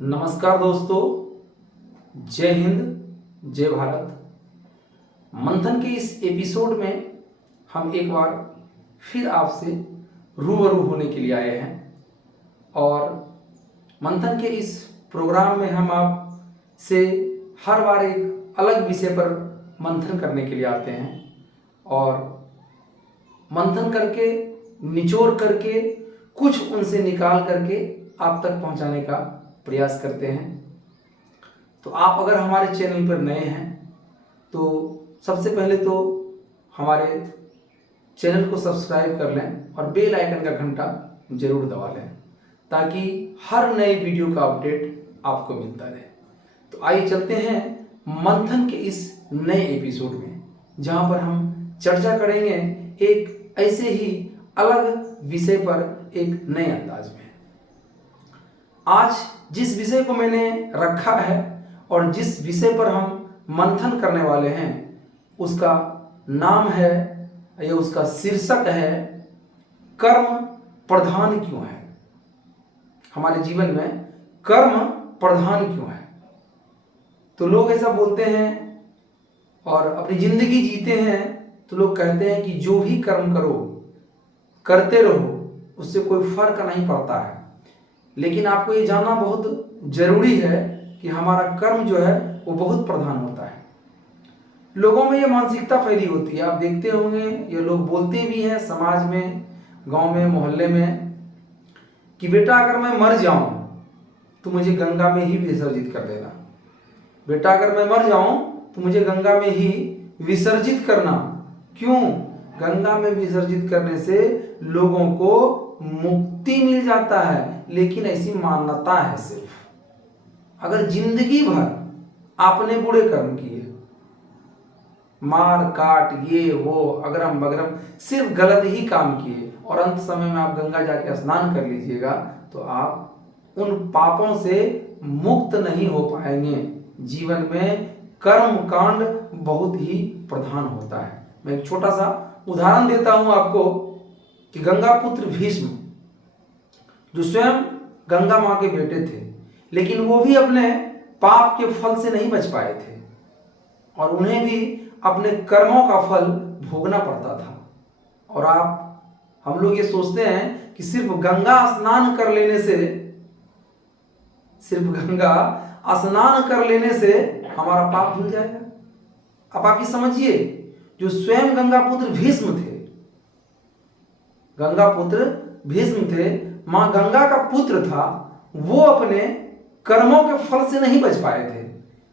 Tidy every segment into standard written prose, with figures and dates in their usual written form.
नमस्कार दोस्तों, जय हिंद, जय भारत। मंथन के इस एपिसोड में हम एक बार फिर आपसे रूबरू होने के लिए आए हैं और मंथन के इस प्रोग्राम में हम आपसे हर बार एक अलग विषय पर मंथन करने के लिए आते हैं और मंथन करके, निचोड़ करके, कुछ उनसे निकाल करके आप तक पहुंचाने का प्रयास करते हैं। तो आप अगर हमारे चैनल पर नए हैं तो सबसे पहले तो हमारे चैनल को सब्सक्राइब कर लें और बेल आइकन का घंटा जरूर दबा लें ताकि हर नए वीडियो का अपडेट आपको मिलता रहे। तो आइए चलते हैं मंथन के इस नए एपिसोड में, जहां पर हम चर्चा करेंगे एक ऐसे ही अलग विषय पर एक नए अंदाज में। आज जिस विषय को मैंने रखा है और जिस विषय पर हम मंथन करने वाले हैं उसका नाम है या उसका शीर्षक है कर्म प्रधान क्यों है। हमारे जीवन में कर्म प्रधान क्यों है। तो लोग ऐसा बोलते हैं और अपनी जिंदगी जीते हैं तो लोग कहते हैं कि जो भी कर्म करो, करते रहो, उससे कोई फर्क नहीं पड़ता है। लेकिन आपको ये जानना बहुत जरूरी है कि हमारा कर्म जो है वो बहुत प्रधान होता है। लोगों में ये मानसिकता फैली होती है, आप देखते होंगे, ये लोग बोलते भी हैं समाज में, गांव में, मोहल्ले में कि बेटा अगर मैं मर जाऊं तो मुझे गंगा में ही विसर्जित कर देना। बेटा अगर मैं मर जाऊं तो मुझे गंगा में ही विसर्जित करना। क्यों? गंगा में विसर्जित करने से लोगों को मुक्ति मिल जाता है। लेकिन ऐसी मान्यता है सिर्फ। अगर जिंदगी भर आपने बुरे कर्म किए, मार काट, ये वो अगरम बगरम, सिर्फ गलत ही काम किए और अंत समय में आप गंगा जाके स्नान कर लीजिएगा तो आप उन पापों से मुक्त नहीं हो पाएंगे। जीवन में कर्म कांड बहुत ही प्रधान होता है। मैं एक छोटा सा उदाहरण देता हूं आपको कि गंगा पुत्र भीष्म, जो स्वयं गंगा मां के बेटे थे, लेकिन वो भी अपने पाप के फल से नहीं बच पाए थे और उन्हें भी अपने कर्मों का फल भोगना पड़ता था। और हम लोग ये सोचते हैं कि सिर्फ गंगा स्नान कर लेने से हमारा पाप धुल जाएगा। अब आप ये समझिए, जो स्वयं गंगा पुत्र भीष्म थे, मां गंगा का पुत्र था, वो अपने कर्मों के फल से नहीं बच पाए थे।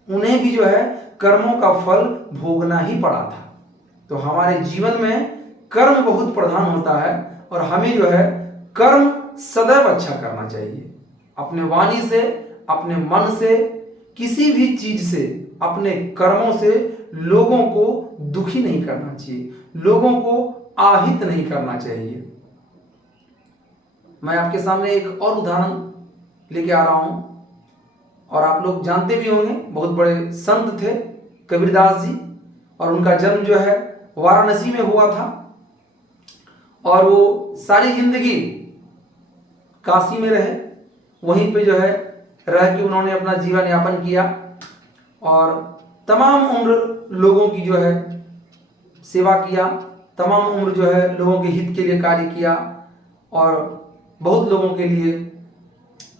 उन्हें भी जो है कर्मों का फल भोगना ही पड़ा था। तो हमारे जीवन में कर्म बहुत प्रधान होता है और हमें जो है कर्म सदैव अच्छा करना चाहिए। अपने वाणी से, अपने मन से, किसी भी चीज से, अपने कर्मों से लोगों को दुखी नहीं करना चाहिए, लोगों को आहित नहीं करना चाहिए। मैं आपके सामने एक और उदाहरण लेके आ रहा हूं और आप लोग जानते भी होंगे, बहुत बड़े संत थे कबीरदास जी, और उनका जन्म जो है वाराणसी में हुआ था और वो सारी जिंदगी काशी में रहे। वहीं पे जो है रह के उन्होंने अपना जीवन यापन किया और तमाम उम्र लोगों की जो है सेवा किया, तमाम उम्र जो है लोगों के हित के लिए कार्य किया और बहुत लोगों के लिए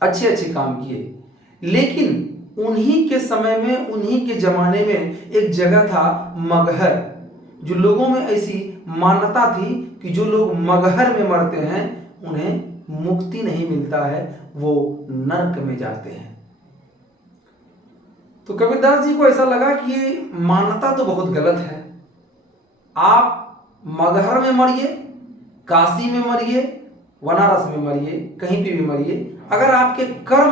अच्छे अच्छे काम किए। लेकिन उन्हीं के समय में, उन्हीं के जमाने में एक जगह था मगहर, जो लोगों में ऐसी मान्यता थी कि जो लोग मगहर में मरते हैं उन्हें मुक्ति नहीं मिलता है, वो नरक में जाते हैं। तो कबीरदास जी को ऐसा लगा कि ये मान्यता तो बहुत गलत है। आप मगहर में मरिए, काशी में मरिए, बनारस में मरिए, कहीं पे भी मरिए, अगर आपके कर्म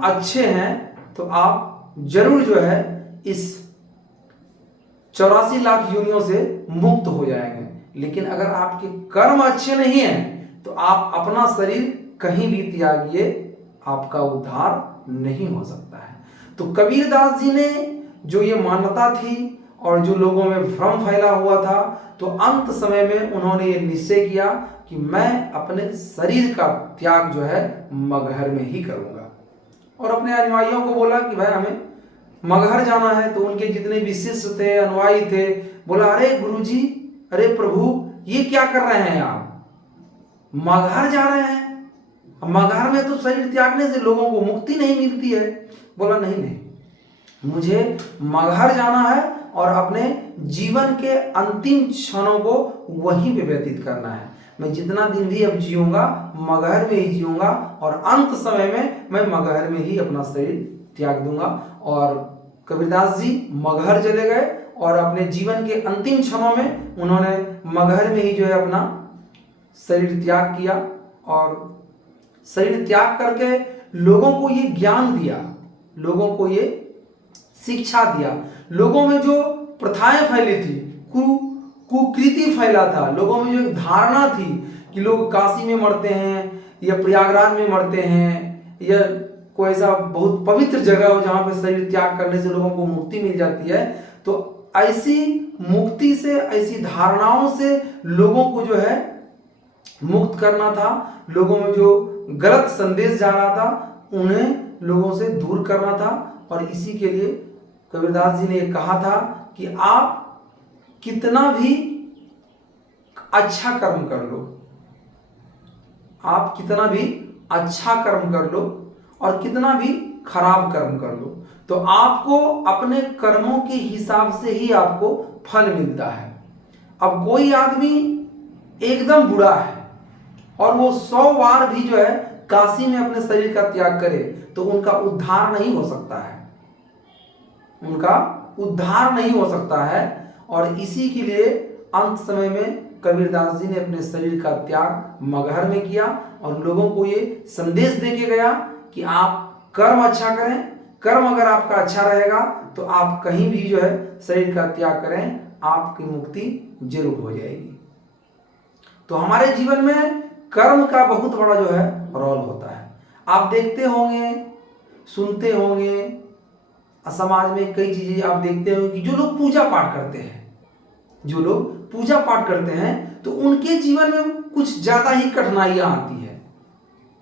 अच्छे हैं तो आप जरूर जो है इस 84 लाख योनियों से मुक्त हो जाएंगे। लेकिन अगर आपके कर्म अच्छे नहीं हैं तो आप अपना शरीर कहीं भी त्यागिए, आपका उद्धार नहीं हो सकता है। तो कबीरदास जी ने जो ये मान्यता थी और जो लोगों में भ्रम फैला हुआ था, तो अंत समय में उन्होंने ये निश्चय किया कि मैं अपने शरीर का त्याग जो है मगहर में ही करूँगा। और अपने अनुयायियों को बोला कि भाई हमें मगहर जाना है। तो उनके जितने भी शिष्य थे, अनुयायी थे, बोला अरे गुरुजी, अरे प्रभु, ये क्या कर रहे हैं आप, मगहर जा रहे हैं, मगहर में तो शरीर त्यागने से लोगों को मुक्ति नहीं मिलती है। बोला नहीं नहीं, मुझे मगहर जाना है और अपने जीवन के अंतिम क्षणों को वहीं पे व्यतीत करना है। मैं जितना दिन भी अब जीऊंगा मगहर में ही जीऊंगा और अंत समय में मैं मगहर में ही अपना शरीर त्याग दूंगा। और कबीरदास जी मगहर चले गए और अपने जीवन के अंतिम क्षणों में उन्होंने मगहर में ही जो है अपना शरीर त्याग किया और शरीर त्याग करके लोगों को ये ज्ञान दिया, लोगों को ये शिक्षा दिया। लोगों में जो प्रथाएं फैली थी, कुकृति फैला था, लोगों में जो एक धारणा थी कि लोग काशी में मरते हैं या प्रयागराज में मरते हैं या कोई ऐसा बहुत पवित्र जगह हो जहाँ पे शरीर त्याग करने से लोगों को मुक्ति मिल जाती है, तो ऐसी मुक्ति से, ऐसी धारणाओं से लोगों को जो है मुक्त करना था। लोगों में जो गलत संदेश जा रहा था उन्हें लोगों से दूर करना था। और इसी के लिए कबीरदास जी ने कहा था कि आप कितना भी अच्छा कर्म कर लो, आप कितना भी अच्छा कर्म कर लो और कितना भी खराब कर्म कर लो, तो आपको अपने कर्मों के हिसाब से ही आपको फल मिलता है। अब कोई आदमी एकदम बुरा है और वो 100 बार भी जो है काशी में अपने शरीर का त्याग करे तो उनका उद्धार नहीं हो सकता है, उनका उद्धार नहीं हो सकता है। और इसी के लिए अंत समय में कबीरदास जी ने अपने शरीर का त्याग मगहर में किया और लोगों को ये संदेश दे के गया कि आप कर्म अच्छा करें, कर्म अगर आपका अच्छा रहेगा तो आप कहीं भी जो है शरीर का त्याग करें, आपकी मुक्ति जरूर हो जाएगी। तो हमारे जीवन में कर्म का बहुत बड़ा जो है रोल होता है। आप देखते होंगे, सुनते होंगे, समाज में कई चीजें आप देखते होंगे कि जो लोग पूजा पाठ करते हैं, जो लोग पूजा पाठ करते हैं तो उनके जीवन में कुछ ज्यादा ही कठिनाइयां आती है।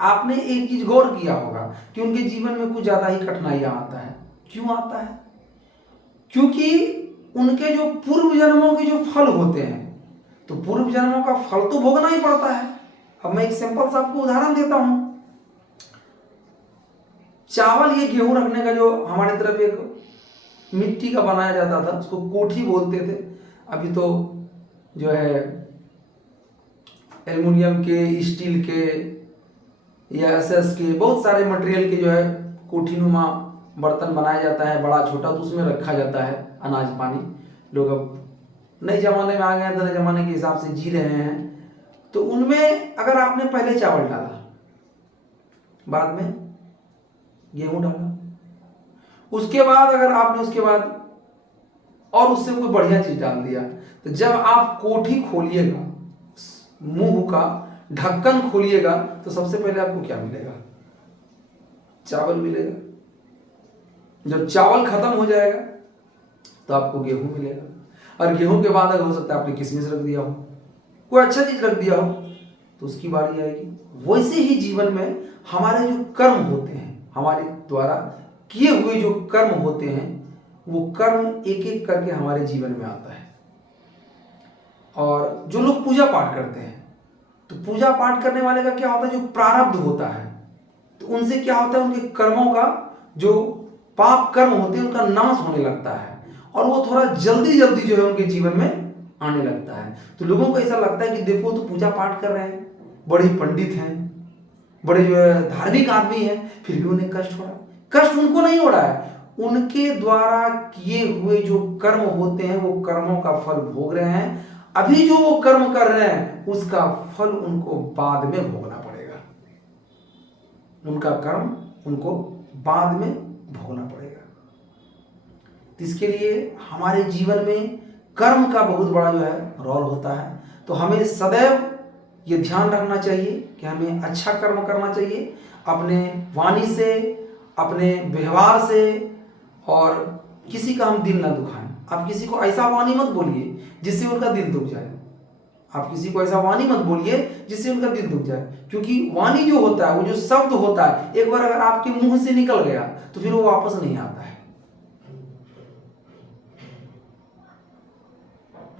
आपने एक चीज गौर किया होगा कि उनके जीवन में कुछ ज्यादा ही कठिनाइयां आता है। क्यों आता है? क्योंकि उनके जो पूर्व जन्मों के जो फल होते हैं, तो पूर्व जन्मों का फल तो भोगना ही पड़ता है। अब मैं एक सिंपल सा आपको उदाहरण देता हूं। चावल, ये गेहूं रखने का जो हमारी तरफ एक मिट्टी का बनाया जाता था, उसको कोठी बोलते थे। अभी तो जो है एल्युमिनियम के, स्टील के या एसएस के बहुत सारे मटेरियल के जो है कोठीनुमा बर्तन बनाया जाता है, बड़ा छोटा, तो उसमें रखा जाता है अनाज पानी। लोग अब नए जमाने में आ गए हैं तो नए जमाने के हिसाब से जी रहे हैं। तो उनमें अगर आपने पहले चावल डाला, बाद में गेहूं डाला, उसके बाद अगर आपने उसके बाद और उससे कोई बढ़िया चीज डाल दिया, तो जब आप कोठी खोलिएगा, मुंह का ढक्कन खोलिएगा, तो सबसे पहले आपको क्या मिलेगा? चावल मिलेगा। जब चावल खत्म हो जाएगा तो आपको गेहूं मिलेगा, और गेहूं के बाद अगर हो सकता है आपने किशमिश रख दिया हो, कोई अच्छा चीज रख दिया हो, तो उसकी बारी आएगी। वैसे ही जीवन में हमारे जो कर्म होते हैं, हमारे द्वारा किए हुए जो कर्म होते हैं, वो कर्म एक एक करके हमारे जीवन में आता है। और जो लोग पूजा पाठ करते हैं, तो पूजा पाठ करने वाले का क्या होता है, जो प्रारब्ध होता है, तो उनसे क्या होता है, उनके कर्मों का जो पाप कर्म होते हैं उनका नाश होने लगता है और वो थोड़ा जल्दी जल्दी जो है उनके जीवन में आने लगता है। तो लोगों को ऐसा लगता है कि देखो तो पूजा पाठ कर रहे हैं, बड़े पंडित हैं, बड़े जो है धार्मिक आदमी हैं, फिर भी उन्हें कष्ट हो रहा है। कष्ट उनको नहीं हो रहा है, उनके द्वारा किए हुए जो कर्म होते हैं वो कर्मों का फल भोग रहे हैं। अभी जो वो कर्म कर रहे हैं उसका फल उनको बाद में भोगना पड़ेगा, उनका कर्म उनको बाद में भोगना पड़ेगा। तो इसके लिए हमारे जीवन में कर्म का बहुत बड़ा जो है रोल होता है। तो हमें सदैव ये ध्यान रखना चाहिए कि हमें अच्छा कर्म करना चाहिए, अपने वाणी से, अपने व्यवहार से, और किसी का हम दिल ना दुखाएं। आप किसी को ऐसा वाणी मत बोलिए जिससे उनका दिल दुख जाए। आप किसी को ऐसा वाणी मत बोलिए जिससे उनका दिल दुख जाए, क्योंकि वाणी जो होता है, वो जो शब्द होता है, एक बार अगर आपके मुंह से निकल गया तो फिर वो वापस नहीं आता है,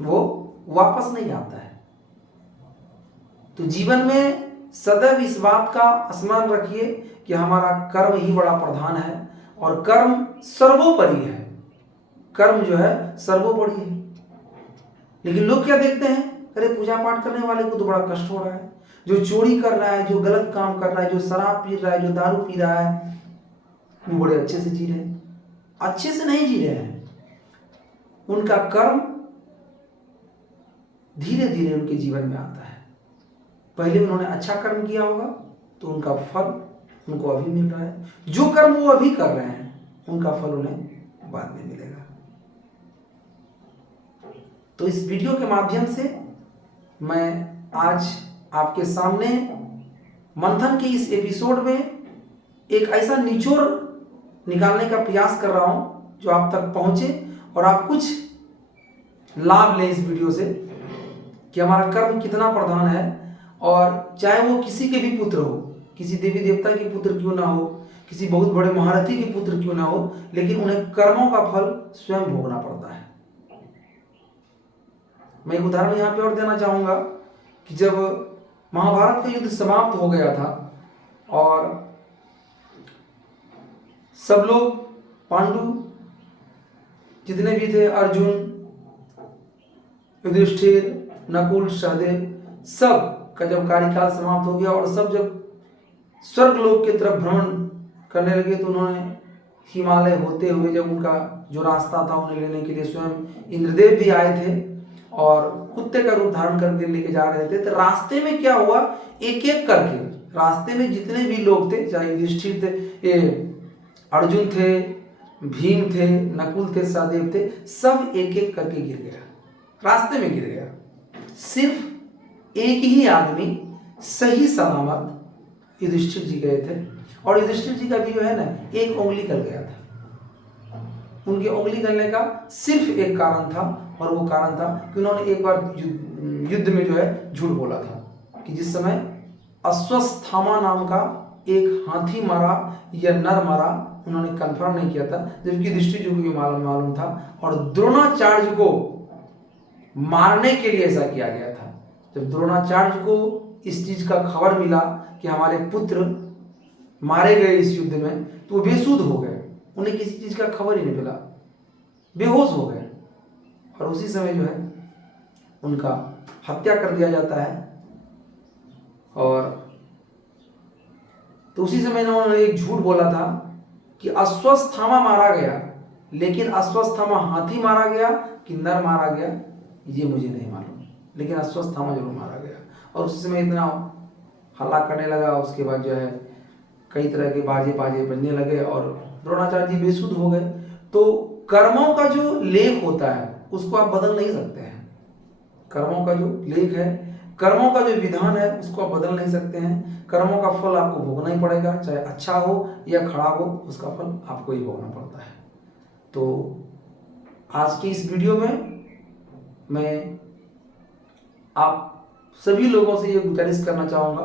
वो वापस नहीं आता है। तो जीवन में सदैव इस बात का स्मरण रखिए कि हमारा कर्म ही बड़ा प्रधान है और कर्म सर्वोपरि है, कर्म जो है सर्वोपरि है। लेकिन लोग क्या देखते हैं, अरे पूजा पाठ करने वाले को तो बड़ा कष्ट हो रहा है, जो चोरी कर रहा है, जो गलत काम कर रहा है, जो शराब पी रहा है, जो दारू पी रहा है, वो बड़े अच्छे से जी रहे हैं। अच्छे से नहीं जी रहे हैं, उनका कर्म धीरे धीरे उनके जीवन में आता है। पहले उन्होंने अच्छा कर्म किया होगा तो उनका फल उनको अभी मिल रहा है, जो कर्म वो अभी कर रहे हैं उनका फल उन्हें बाद में मिलेगा। तो इस वीडियो के माध्यम से मैं आज आपके सामने मंथन के इस एपिसोड में एक ऐसा निचोड़ निकालने का प्रयास कर रहा हूं जो आप तक पहुंचे और आप कुछ लाभ लें इस वीडियो से कि हमारा कर्म कितना प्रधान है। और चाहे वो किसी के भी पुत्र हो, किसी देवी देवता के पुत्र क्यों ना हो, किसी बहुत बड़े महारथी के पुत्र क्यों ना हो, लेकिन उन्हें कर्मों का फल स्वयं भोगना पड़ता है। मैं एक उदाहरण यहाँ पे और देना चाहूँगा कि जब महाभारत का युद्ध समाप्त हो गया था और सब लोग पांडु जितने भी थे, अर्जुन, युधिष्ठिर, नकुल, सहदेव, सब का जब कार्यकाल समाप्त हो गया और सब जब स्वर्गलोक की तरफ भ्रमण करने लगे तो उन्होंने हिमालय होते हुए, जब उनका जो रास्ता था उन्हें लेने के लिए स्वयं इंद्रदेव भी आए थे और कुत्ते का रूप धारण करके लेके जा रहे थे। तो रास्ते में क्या हुआ, एक एक करके रास्ते में जितने भी लोग थे, चाहे युधिष्ठिर थे, ये अर्जुन थे, भीम थे, नकुल थे, सहदेव थे, सब एक एक करके गिर गया, रास्ते में गिर गया। सिर्फ एक ही आदमी सही सलामत युधिष्ठिर जी गए थे और युधिष्ठिर जी का भी जो है ना एक उंगली गल गया था। उनकी उंगली गलने का सिर्फ एक कारण था और वो कारण था कि उन्होंने एक बार युद्ध में जो है झूठ बोला था कि जिस समय अश्वत्थामा नाम का एक हाथी मारा या नर मारा, उन्होंने कंफर्म नहीं किया था, जबकि युधिष्ठिर जी को भी मालूम था और द्रोणाचार्य को मारने के लिए ऐसा किया गया था। जब द्रोणाचार्य को इस चीज का खबर मिला कि हमारे पुत्र मारे गए इस युद्ध में, तो वो बेसुध हो गए, उन्हें किसी चीज का खबर ही नहीं मिला, बेहोश हो गए और उसी समय जो है उनका हत्या कर दिया जाता है। और तो उसी समय उन्होंने एक झूठ बोला था कि अश्वत्थामा मारा गया, लेकिन अश्वत्थामा हाथी मारा गया कि नर मारा गया ये मुझे नहीं मालूम, लेकिन अश्वत्थामा जरूर मारा गया। और उस समय इतना हल्ला करने लगा, उसके बाद जो है कई तरह के बाजे बजने लगे और द्रोणाचार्य जी बेसुध हो गए। तो कर्मों का जो लेख होता है उसको आप बदल नहीं सकते हैं, कर्मों का जो लेख है, कर्मों का जो विधान है उसको आप बदल नहीं सकते हैं। कर्मों का फल आपको भोगना ही पड़ेगा, चाहे अच्छा हो या खराब हो, उसका फल आपको ही भोगना पड़ता है। तो आज की इस वीडियो में मैं आप सभी लोगों से ये गुजारिश करना चाहूँगा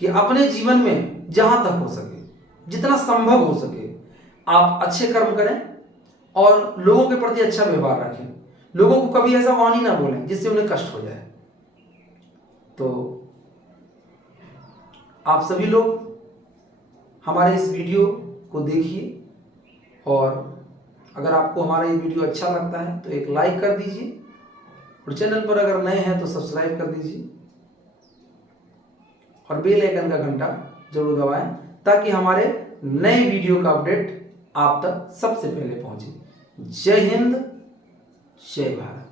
कि अपने जीवन में जहाँ तक हो सके, जितना संभव हो सके, आप अच्छे कर्म करें और लोगों के प्रति अच्छा व्यवहार रखें। लोगों को कभी ऐसा वाणी ना बोलें जिससे उन्हें कष्ट हो जाए। तो आप सभी लोग हमारे इस वीडियो को देखिए और अगर आपको हमारा ये वीडियो अच्छा लगता है तो एक लाइक कर दीजिए और चैनल पर अगर नए हैं तो सब्सक्राइब कर दीजिए और बेल आइकन का घंटा जरूर दबाएं ताकि हमारे नए वीडियो का अपडेट आप तक सबसे पहले पहुंचे। जय हिंद, जय भारत।